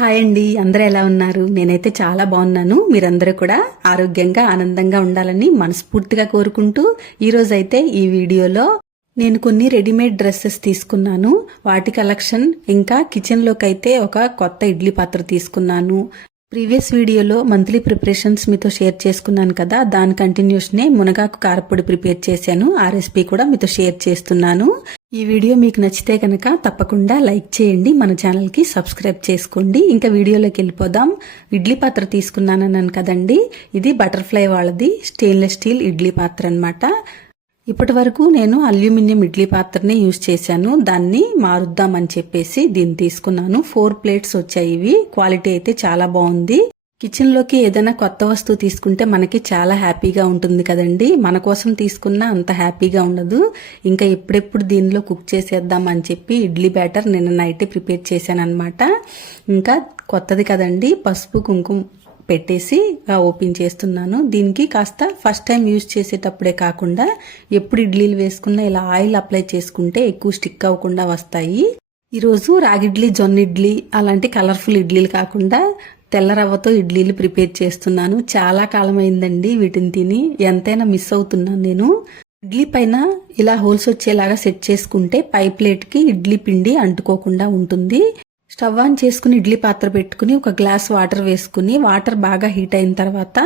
Hi అండి అందరూ ఎలా ఉన్నారు? నేనైతే చాలా బాగున్నాను. మీరందరూ కూడా ఆరోగ్యంగా ఆనందంగా ఉండాలని మనస్ఫూర్తిగా కోరుకుంటూ ఈరోజైతే ఈ వీడియోలో నేను కొన్ని రెడీమేడ్ డ్రెస్సెస్ తీసుకున్నాను. వాటి కలెక్షన్ ఇంకా కిచెన్లోకి అయితే ఒక కొత్త ఇడ్లీ పాత్ర తీసుకున్నాను. ప్రీవియస్ వీడియోలో మంత్లీ ప్రిపరేషన్స్ మీతో షేర్ చేసుకున్నాను కదా దాని కంటిన్యూషనే మునగాకు కారపొడి ప్రిపేర్ చేశాను. ఆ రెసిపీ కూడా మీతో షేర్ చేస్తున్నాను. ఈ వీడియో మీకు నచ్చితే కనుక తప్పకుండా లైక్ చేయండి. మన ఛానల్కి సబ్స్క్రైబ్ చేసుకోండి. ఇంకా వీడియోలోకి వెళ్ళిపోదాం. ఇడ్లీ పాత్ర తీసుకున్నానన్నాను కదండి. ఇది బటర్ఫ్లై వాళ్ళది. స్టెయిన్లెస్ స్టీల్ ఇడ్లీ పాత్ర అనమాట ఇప్పటి వరకు నేను అల్యూమినియం ఇడ్లీ పాత్రనే యూజ్ చేశాను. దాన్ని మారుద్దామని చెప్పేసి దీన్ని తీసుకున్నాను. ఫోర్ ప్లేట్స్ వచ్చాయి ఇవి. క్వాలిటీ అయితే చాలా బాగుంది. కిచెన్లోకి ఏదైనా కొత్త వస్తువు తీసుకుంటే మనకి చాలా హ్యాపీగా ఉంటుంది కదండి. మన కోసం తీసుకున్నా అంత హ్యాపీగా ఉండదు. ఇంకా ఎప్పుడెప్పుడు దీనిలో కుక్ చేసేద్దాం అని చెప్పి ఇడ్లీ బ్యాటర్ నిన్న నైటే ప్రిపేర్ చేశాను అనమాట ఇంకా కొత్తది కదండి పసుపు కుంకుమ పెట్టేసి ఓపెన్ చేస్తున్నాను. దీనికి కాస్త ఫస్ట్ టైం యూజ్ చేసేటప్పుడే కాకుండా ఎప్పుడు ఇడ్లీలు వేసుకున్నా ఇలా ఆయిల్ అప్లై చేసుకుంటే ఎక్కువ స్టిక్ అవ్వకుండా వస్తాయి. ఈరోజు రాగిడ్లీ జొన్న ఇడ్లీ అలాంటి కలర్ఫుల్ ఇడ్లీలు కాకుండా తెల్ల రవ్వతో ఇడ్లీలు ప్రిపేర్ చేస్తున్నాను. చాలా కాలం అయిందండి వీటిని తిని. ఎంతైనా మిస్ అవుతున్నాను నేను. ఇడ్లీ పైన ఇలా హోల్స్ వచ్చేలాగా సెట్ చేసుకుంటే పై ప్లేట్కి ఇడ్లీ పిండి అంటుకోకుండా ఉంటుంది. స్టవ్ ఆన్ చేసుకుని ఇడ్లీ పాత్ర పెట్టుకుని ఒక గ్లాస్ వాటర్ వేసుకుని వాటర్ బాగా హీట్ అయిన తర్వాత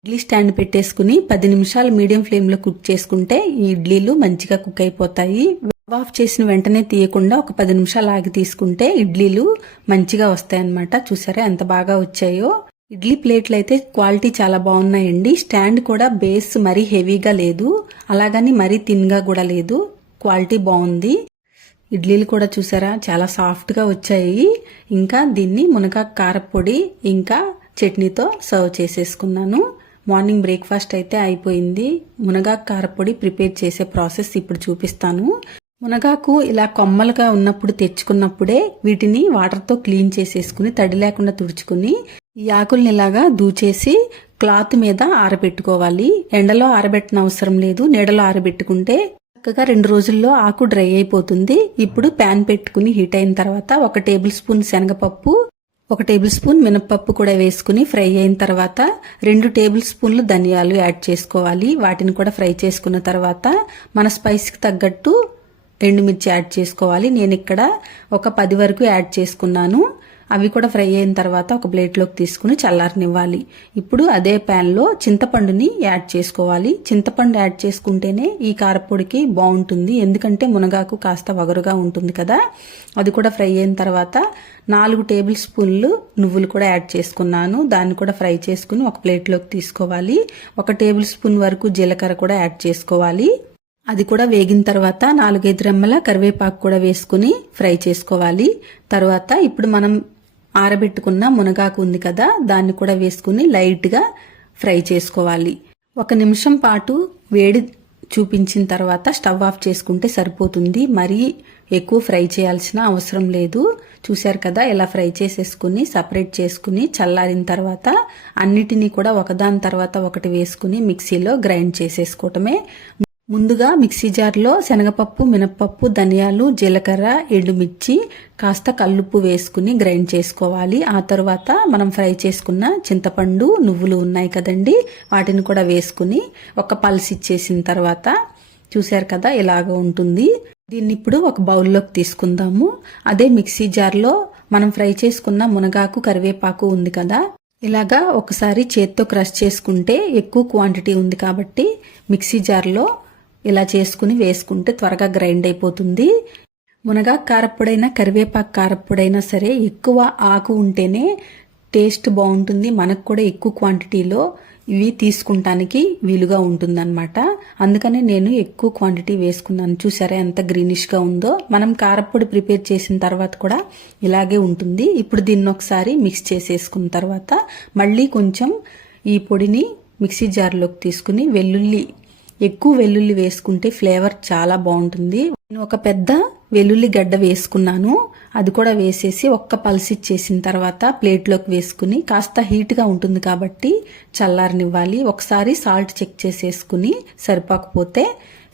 ఇడ్లీ స్టాండ్ పెట్టేసుకుని పది నిమిషాలు మీడియం ఫ్లేమ్లో కుక్ చేసుకుంటే ఈ ఇడ్లీలు మంచిగా కుక్ అయిపోతాయి. ఆఫ్ చేసిన వెంటనే తీయకుండా ఒక పది నిమిషాలు ఆగి తీసుకుంటే ఇడ్లీలు మంచిగా వస్తాయన్నమాట. చూసారా ఎంత బాగా వచ్చాయో. ఇడ్లీ ప్లేట్లు అయితే క్వాలిటీ చాలా బాగున్నాయండి. స్టాండ్ కూడా బేస్ మరీ హెవీగా లేదు. అలాగని మరీ థిన్గా కూడా లేదు. క్వాలిటీ బాగుంది. ఇడ్లీలు కూడా చూసారా చాలా సాఫ్ట్గా వచ్చాయి. ఇంకా దీన్ని మునగా కారపొడి ఇంకా చట్నీతో సర్వ్ చేసేసుకున్నాను. మార్నింగ్ బ్రేక్ఫాస్ట్ అయితే అయిపోయింది. మునగా కారపొడి ప్రిపేర్ చేసే ప్రాసెస్ ఇప్పుడు చూపిస్తాను. మునగాకు ఇలా కొమ్మలుగా ఉన్నప్పుడు తెచ్చుకున్నప్పుడే వీటిని వాటర్తో క్లీన్ చేసేసుకుని తడి లేకుండా తుడుచుకుని ఈ ఆకుల్ని ఇలాగా దూచేసి క్లాత్ మీద ఆరబెట్టుకోవాలి. ఎండలో ఆరబెట్టిన అవసరం లేదు. నీడలో ఆరబెట్టుకుంటే చక్కగా రెండు రోజుల్లో ఆకు డ్రై అయిపోతుంది. ఇప్పుడు ప్యాన్ పెట్టుకుని హీట్ అయిన తర్వాత ఒక టేబుల్ స్పూన్ శనగపప్పు ఒక టేబుల్ స్పూన్ మినపప్పు కూడా వేసుకుని ఫ్రై అయిన తర్వాత రెండు టేబుల్ స్పూన్లు ధనియాలు యాడ్ చేసుకోవాలి. వాటిని కూడా ఫ్రై చేసుకున్న తర్వాత మన స్పైస్కి తగ్గట్టు ఎండుమిర్చి యాడ్ చేసుకోవాలి. నేను ఇక్కడ ఒక పది వరకు యాడ్ చేసుకున్నాను. అవి కూడా ఫ్రై అయిన తర్వాత ఒక ప్లేట్లోకి తీసుకుని చల్లారనివ్వాలి. ఇప్పుడు అదే ప్యాన్లో చింతపండుని యాడ్ చేసుకోవాలి. చింతపండు యాడ్ చేసుకుంటేనే ఈ కారపొడికి బాగుంటుంది. ఎందుకంటే మునగాకు కాస్త వగరుగా ఉంటుంది కదా. అది కూడా ఫ్రై అయిన తర్వాత నాలుగు టేబుల్ స్పూన్లు నువ్వులు కూడా యాడ్ చేసుకున్నాను. దాన్ని కూడా ఫ్రై చేసుకుని ఒక ప్లేట్లోకి తీసుకోవాలి. ఒక టేబుల్ స్పూన్ వరకు జీలకర్ర కూడా యాడ్ చేసుకోవాలి. అది కూడా వేగిన తర్వాత నాలుగైదు రెమ్మల కరివేపాకు కూడా వేసుకుని ఫ్రై చేసుకోవాలి. తర్వాత ఇప్పుడు మనం ఆరబెట్టుకున్న మునగాకు ఉంది కదా దాన్ని కూడా వేసుకుని లైట్గా ఫ్రై చేసుకోవాలి. ఒక నిమిషం పాటు వేడి చూపించిన తర్వాత స్టవ్ ఆఫ్ చేసుకుంటే సరిపోతుంది. మరీ ఎక్కువ ఫ్రై చేయాల్సిన అవసరం లేదు. చూశారు కదా ఇలా ఫ్రై చేసేసుకుని సపరేట్ చేసుకుని చల్లారిన తర్వాత అన్నిటినీ కూడా ఒకదాని తర్వాత ఒకటి వేసుకుని మిక్సీలో గ్రైండ్ చేసేసుకోవటమే ముందుగా మిక్సీ జార్లో శనగపప్పు మినప్పప్పు ధనియాలు జీలకర్ర ఎండుమిర్చి కాస్త కల్లుప్పు వేసుకుని గ్రైండ్ చేసుకోవాలి. ఆ తర్వాత మనం ఫ్రై చేసుకున్న చింతపండు నువ్వులు ఉన్నాయి కదండి వాటిని కూడా వేసుకుని ఒక పల్స్ ఇచ్చేసిన తర్వాత చూశారు కదా ఇలాగ ఉంటుంది. దీన్ని ఇప్పుడు ఒక బౌల్లోకి తీసుకుందాము. అదే మిక్సీ జార్లో మనం ఫ్రై చేసుకున్న మునగాకు కరివేపాకు ఉంది కదా ఇలాగా ఒకసారి చేత్తో క్రష్ చేసుకుంటే ఎక్కువ క్వాంటిటీ ఉంది కాబట్టి మిక్సీ జార్లో ఇలా చేసుకుని వేసుకుంటే త్వరగా గ్రైండ్ అయిపోతుంది. మునగా కారప్పుడైనా కరివేపాకు కారప్పుడైనా సరే ఎక్కువ ఆకు ఉంటేనే టేస్ట్ బాగుంటుంది. మనకు కూడా ఎక్కువ క్వాంటిటీలో ఇవి తీసుకుంటానికి వీలుగా ఉంటుందన్నమాట. అందుకనే నేను ఎక్కువ క్వాంటిటీ వేసుకున్నాను. చూసారా ఎంత గ్రీనిష్గా ఉందో. మనం కారప్పొడి ప్రిపేర్ చేసిన తర్వాత కూడా ఇలాగే ఉంటుంది. ఇప్పుడు దీన్ని ఒకసారి మిక్స్ చేసేసుకున్న తర్వాత మళ్ళీ కొంచెం ఈ పొడిని మిక్సీ జార్లోకి తీసుకుని వెల్లుల్లి ఎక్కువ వెల్లుల్లి వేసుకుంటే ఫ్లేవర్ చాలా బాగుంటుంది. నేను ఒక పెద్ద వెల్లుల్లి గడ్డ వేసుకున్నాను. అది కూడా వేసేసి ఒక్క పల్స్ ఇచ్చేసిన తర్వాత ప్లేట్లోకి వేసుకుని కాస్త హీట్గా ఉంటుంది కాబట్టి చల్లారనివ్వాలి. ఒకసారి సాల్ట్ చెక్ చేసేసుకుని సరిపోకపోతే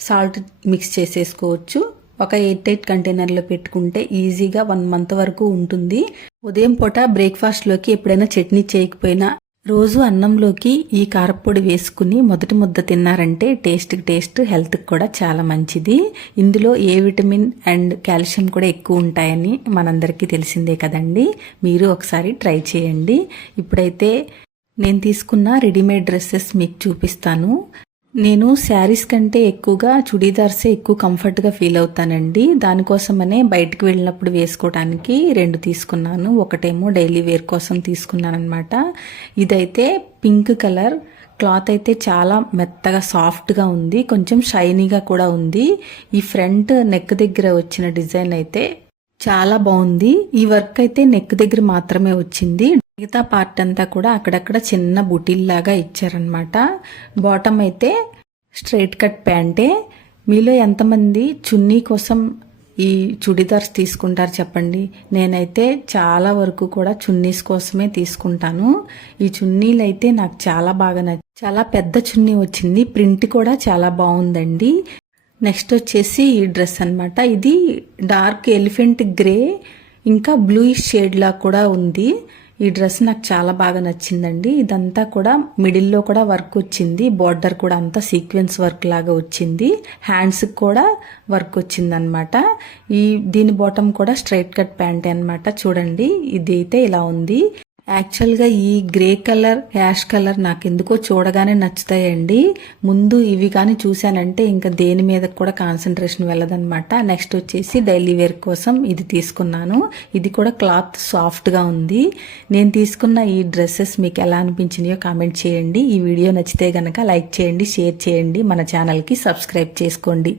సాల్ట్ మిక్స్ చేసేసుకోవచ్చు. ఒక ఎయిట్ ఎయిట్ కంటైనర్లో పెట్టుకుంటే ఈజీగా వన్ మంత్ వరకు ఉంటుంది. ఉదయం పూట బ్రేక్ఫాస్ట్లోకి ఎప్పుడైనా చట్నీ చేయకపోయినా రోజు అన్నంలోకి ఈ కారపొడి వేసుకుని మొదటి ముద్ద తిన్నారంటే టేస్ట్కి టేస్ట్ హెల్త్కి కూడా చాలా మంచిది. ఇందులో ఏ విటమిన్ అండ్ కాల్షియం కూడా ఎక్కువ ఉంటాయని మనందరికీ తెలిసిందే కదండి. మీరు ఒకసారి ట్రై చేయండి. ఇప్పుడైతే నేను తీసుకున్న రెడీమేడ్ డ్రెస్సెస్ మీకు చూపిస్తాను. నేను శారీస్ కంటే ఎక్కువగా చుడీదార్సే ఎక్కువ కంఫర్ట్గా ఫీల్ అవుతానండి. దానికోసమనే బయటకు వెళ్ళినప్పుడు వేసుకోవడానికి రెండు తీసుకున్నాను. ఒకటేమో డైలీ వేర్ కోసం తీసుకున్నాను అనమాట ఇదైతే పింక్ కలర్ క్లాత్ అయితే చాలా మెత్తగా సాఫ్ట్గా ఉంది. కొంచెం షైనీగా కూడా ఉంది. ఈ ఫ్రంట్ నెక్ దగ్గర వచ్చిన డిజైన్ అయితే చాలా బాగుంది. ఈ వర్క్ అయితే నెక్ దగ్గర మాత్రమే వచ్చింది. మిగతా పార్ట్ అంతా కూడా అక్కడక్కడ చిన్న బుటీల్లాగా ఇచ్చారనమాట బాటమ్ అయితే స్ట్రైట్ కట్ ప్యాంటే. మీలో ఎంతమంది చున్నీ కోసం ఈ చుడిదార్స్ తీసుకుంటారు చెప్పండి? నేనైతే చాలా వరకు కూడా చున్నీస్ కోసమే తీసుకుంటాను. ఈ చున్నీలు అయితే నాకు చాలా బాగా నచ్చి చాలా పెద్ద చున్నీ వచ్చింది. ప్రింట్ కూడా చాలా బాగుందండి. నెక్స్ట్ వచ్చేసి ఈ డ్రెస్ అన్నమాట. ఇది డార్క్ ఎలిఫెంట్ గ్రే ఇంకా బ్లూయిష్ షేడ్లా కూడా ఉంది. ఈ డ్రెస్ నాకు చాలా బాగా నచ్చిందండి. ఇదంతా కూడా మిడిల్లో కూడా వర్క్ వచ్చింది. బార్డర్ కూడా అంతా సీక్వెన్స్ వర్క్ లాగా వచ్చింది. హ్యాండ్స్కి కూడా వర్క్ వచ్చింది అనమాట ఈ దీని బాటమ్ కూడా స్ట్రైట్ కట్ ప్యాంటే అన్నమాట. చూడండి ఇది అయితే ఇలా ఉంది. యాక్చువల్గా ఈ గ్రే కలర్ యాష్ కలర్ నాకు ఎందుకో చూడగానే నచ్చుతాయండి. ముందు ఇవి కానీ చూశానంటే ఇంకా దేని మీద కూడా కాన్సన్ట్రేషన్ వెళ్ళదనమాట నెక్స్ట్ వచ్చేసి డైలీ వేర్ కోసం ఇది తీసుకున్నాను. ఇది కూడా క్లాత్ సాఫ్ట్గా ఉంది. నేను తీసుకున్న ఈ డ్రెస్సెస్ మీకు ఎలా అనిపించినాయో కామెంట్ చేయండి. ఈ వీడియో నచ్చితే గనక లైక్ చేయండి షేర్ చేయండి. మన ఛానల్కి సబ్స్క్రైబ్ చేసుకోండి.